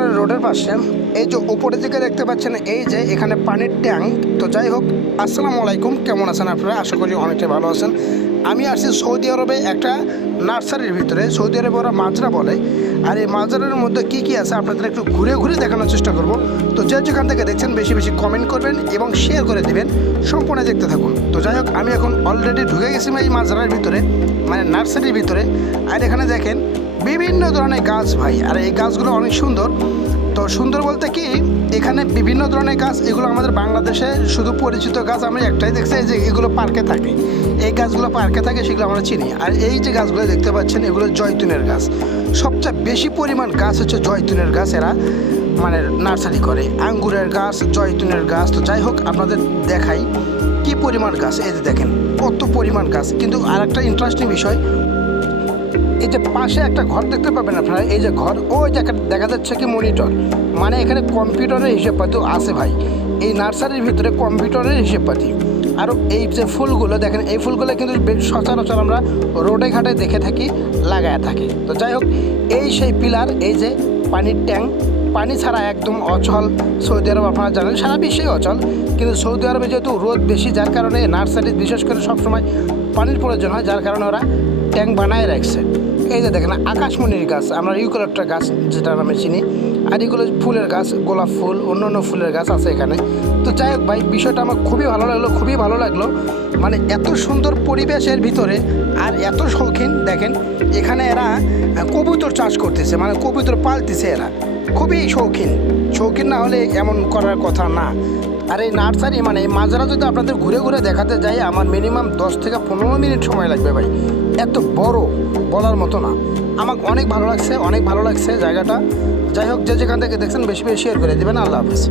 টাওয়ারের রোডের পাশে এই যে উপরের দিকে দেখতে পাচ্ছেন এই যে এখানে পানির ট্যাঙ্ক। তো যাই হোক, আসসালামু আলাইকুম, কেমন আছেন আপনারা? আশা করি অনেকটাই ভালো আছেন। আমি আসছি সৌদি আরবে একটা নার্সারির ভিতরে। সৌদি আরবে ওরা মাজরা বলে, আর এই মাজরার মধ্যে কী কী আছে আপনাদের একটু ঘুরে ঘুরে দেখানোর চেষ্টা করব। তো যে যেখান থেকে দেখছেন বেশি বেশি কমেন্ট করবেন এবং শেয়ার করে দেবেন, সম্পূর্ণ দেখতে থাকুন। তো যাই হোক, আমি এখন অলরেডি ঢুকে গেছি এই মাজরার ভিতরে, মানে নার্সারির ভিতরে। আর এখানে দেখেন বিভিন্ন ধরনের গাছ ভাই, আর এই গাছগুলো অনেক সুন্দর। তো সুন্দর বলতে কি, এখানে বিভিন্ন ধরনের গাছ, এগুলো আমাদের বাংলাদেশে শুধু পরিচিত গাছ আমি একটাই দেখছি, যে এগুলো পার্কে থাকে। এই গাছগুলো পার্কে থাকে, সেগুলো আমরা চিনি। আর এই যে গাছগুলো দেখতে পাচ্ছেন, এগুলো জয়তুনের গাছ। সবচেয়ে বেশি পরিমাণ গাছ হচ্ছে জয়তুনের গাছ, এরা মানে নার্সারি করে। আঙ্গুরের গাছ, জয়তুনের গাছ। তো যাই হোক, আপনাদের দেখাই কি পরিমাণ গাছ। এই যে দেখেন কত পরিমাণ গাছ। কিন্তু আর একটা ইন্টারেস্টিং বিষয়, এই যে পাশে একটা ঘর দেখতে পাবেন আপনারা, এই যে ঘর, ওই যে দেখা যাচ্ছে কি মনিটর, মানে এখানে কম্পিউটারের হিসেবপাতিও আছে ভাই। এই নার্সারির ভিতরে কম্পিউটারের হিসেবপাতি। আর এই যে ফুলগুলো দেখেন, এই ফুলগুলো কিন্তু সচরাচর আমরা রোডে ঘাটে দেখে থাকি, লাগায় থাকে। তো যাই হোক, এই সেই পিলার, এই যে পানির ট্যাঙ্ক। পানি ছাড়া একদম অচল সৌদি আরব, আপনারা জানেন সারা বিশ্বেই অচল। কিন্তু সৌদি আরবে যেহেতু রোদ বেশি, যার কারণে নার্সারি বিশেষ করে সবসময় পানির প্রয়োজন হয়, যার কারণে ওরা ট্যাঙ্ক বানায় রাখছে। এই যে দেখেন আকাশমণির গাছ, আমরা ইউক্যালিপটাস গাছ যেটা নামে চিনি। আর এগুলো ফুলের গাছ, গোলাপ ফুল, অন্য ফুলের গাছ আছে এখানে। তো যাই হোক ভাই, বিষয়টা আমার খুবই ভালো লাগলো। মানে এত সুন্দর পরিবেশের ভিতরে আর এত শৌখিন। দেখেন এখানে এরা কবুতর চাষ করতেছে, মানে কবুতর পালতেছে এরা। খুবই শৌখিন না হলে এমন করার কথা না। আর এই নার্সারি মানে এই মাজরা যদি আপনাদের ঘুরে ঘুরে দেখাতে যাই, আমার মিনিমাম 10 থেকে 15 মিনিট সময় লাগবে ভাই। এত বড়, বলার মতো না। আমাকে অনেক ভালো লাগছে জায়গাটা। যাই হোক, যে যেখান থেকে দেখছেন বেশি বেশি শেয়ার করে দেবেন। আল্লাহ হাফেজ।